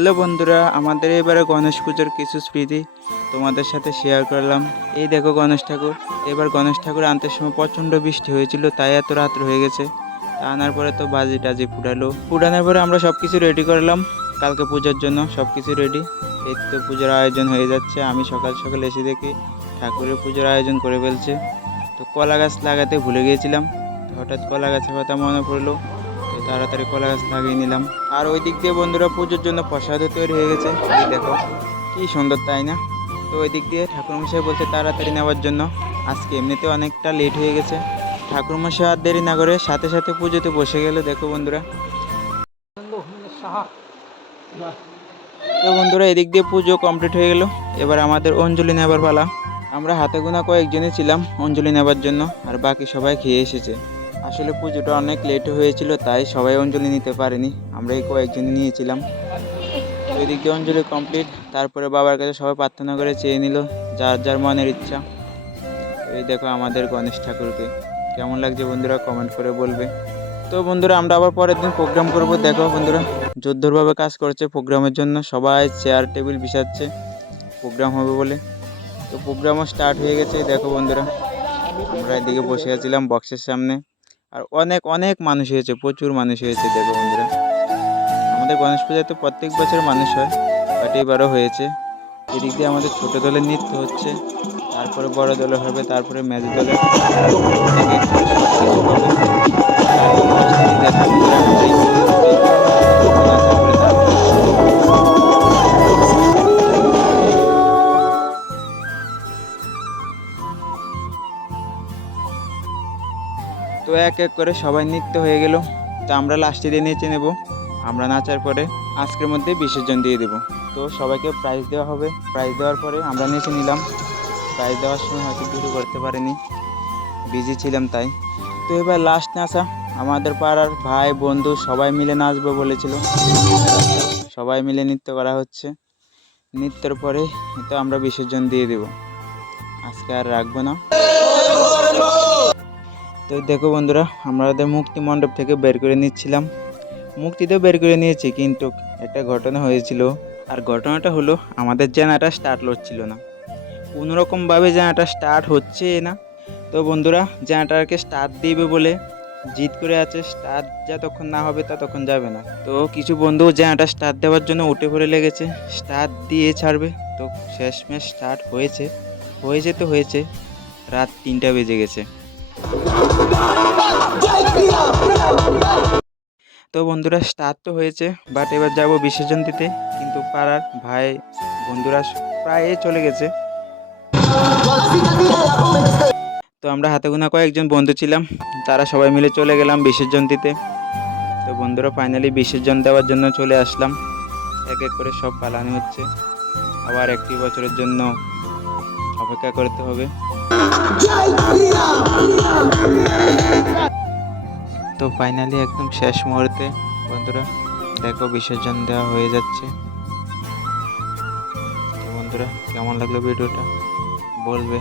Hello বন্ধুরা, আমাদের এবারে গণেশ পুজোর কিছু স্মৃতি তোমাদের সাথে শেয়ার করলাম। এই দেখো গণেশ ঠাকুর। এবার গণেশ ঠাকুর আনতে সময় প্রচণ্ড বৃষ্টি হয়েছিল, তাই এত রাত্র হয়ে গেছে। তা আনার পরে তো বাজি টাজি ফুটানোর পরে আমরা সব কিছু রেডি করলাম কালকে পুজোর জন্য। সব কিছু রেডি, এই তো পুজোর আয়োজন হয়ে যাচ্ছে। আমি সকাল সকাল এসে দেখি ঠাকুরের পুজোর আয়োজন করে ফেলছে। তো কলা গাছ লাগাতে ভুলে গিয়েছিলাম, হঠাৎ কলা গাছের কথা মনে পড়লো, তো তাড়াতাড়ি কলা গাছ লাগিয়ে নিলাম। আর ওই দিক দিয়ে বন্ধুরা পুজোর জন্য প্রসাদও তৈরি হয়ে গেছে, এই দেখো কি সুন্দর, তাই না? তো ওই দিক দিয়ে ঠাকুরমশাই বলছে তাড়াতাড়ি নেওয়ার জন্য। আজকে এমনিতে অনেকটা লেট হয়ে গেছে। ঠাকুরমশাই আর দেরি না করে সাথে সাথে পুজোতে বসে গেল, দেখো বন্ধুরা। তো বন্ধুরা এদিক দিয়ে পুজো কমপ্লিট হয়ে গেল। এবার আমাদের অঞ্জলি নেবার পালা। আমরা হাতে গোনা কয়েকজনই ছিলাম অঞ্জলি নেবার জন্য, আর বাকি সবাই খেয়ে এসেছে। আসলে পুজোটা অনেক লেট হয়েছিল, তাই সবাই অঞ্জলি নিতে পারেনি, আমরা এই কয়েকজনই নিয়েছিলাম। তো এদিক দিয়ে অঞ্জলি কমপ্লিট। তারপরে বাবার কাছে সবাই প্রার্থনা করে চেয়ে নিল যার যার মনের ইচ্ছা। এই দেখো আমাদের গণেশ ঠাকুরকে। কেমন লাগছে বন্ধুরা কমেন্ট করে বলবে। তো বন্ধুরা আমরা আবার পরের দিন প্রোগ্রাম করব। দেখো বন্ধুরা জোরদারভাবে কাজ করছে প্রোগ্রামের জন্য, সবাই চেয়ার টেবিল বিছাচ্ছে প্রোগ্রাম হবে বলে। তো প্রোগ্রামও স্টার্ট হয়ে গেছে, দেখো বন্ধুরা। আমরা এদিকে বসে আছিলাম বক্সের সামনে, আর অনেক অনেক মানুষ হয়েছে, প্রচুর মানুষ হয়েছে, দেখো বন্ধুরা। আমাদের গণেশ পূজায় তো প্রত্যেক বছর মানুষ হয়, বাট এবারও হয়েছে। এদিক দিয়ে আমাদের ছোট দলের নৃত্য হচ্ছে, তারপরে বড় দলের হবে, তারপরে মেজ দলের, এক এক করে সব কিছু হবে। একদম লাস্টে দেখো বন্ধুরা মাইক বাজবে, কিছু নাচার পরে তারপরে তো এক এক করে সবাই নৃত্য হয়ে গেল। তো আমরা লাস্টে দিয়ে নেচে নেব। আমরা নাচার পরে আজকের মধ্যে বিসর্জন দিয়ে দেব। তো সবাইকে প্রাইজ দেওয়া হবে, প্রাইজ দেওয়ার পরে আমরা নেচে নিলাম। প্রাইজ দেওয়ার সময় হয়তো ভিডিও করতে পারিনি, বিজি ছিলাম তাই। তো এবার লাস্ট নাচা, আমাদের পাড়ার ভাই বন্ধু সবাই মিলে নাচবে বলেছিল, সবাই মিলে নৃত্য করা হচ্ছে। নৃত্যের পরে তো আমরা বিসর্জন দিয়ে দেব, আজকে আর রাখবো না। তো দেখো বন্ধুরা আমাদের মুক্তি মণ্ডপ থেকে বের করে নিচ্ছিলাম। মুক্তিতে বের করে নিয়েছি, কিন্তু একটা ঘটনা হয়েছিল। আর ঘটনাটা হলো আমাদের জানাটা স্টার্ট হচ্ছিল না, কোনোরকমভাবে জানাটা স্টার্ট হচ্ছে না। তো বন্ধুরা জানাটাকে স্টার্ট দিবে বলে জিদ করে আছে, স্টার্ট যতক্ষণ না হবে ততক্ষণ যাবে না। তো কিছু বন্ধু জানাটা স্টার্ট দেওয়ার জন্য উঠে পড়ে লেগেছে, স্টার্ট দিয়ে ছাড়বে। তো শেষমেশ স্টার্ট হয়েছে, হয়েছে তো হয়েছে। রাত 3টা বেজে গেছে। তো বন্ধুরা স্টার্ট তো হয়েছে, বাট এবার যাব বিসর্জন দিতে, কিন্তু পাড়ার ভাই বন্ধুরা প্রায় চলে গেছে। তো আমরা হাতে গোনা কয়েকজন বন্ধু ছিলাম, তারা সবাই মিলে চলে গেলাম বিসর্জন দিতে। তো বন্ধুরা ফাইনালি বিসর্জন দেওয়ার জন্য চলে আসলাম। এক এক করে সব পালানো হচ্ছে, আবার একটি বছরের জন্য অপেক্ষা করতে হবে। তো ফাইনালি একদম শেষ মুহূর্তে বন্ধুরা দেখো বিসর্জন দেওয়া হয়ে যাচ্ছে। তো বন্ধুরা কেমন লাগলো ভিডিওটা বলবে।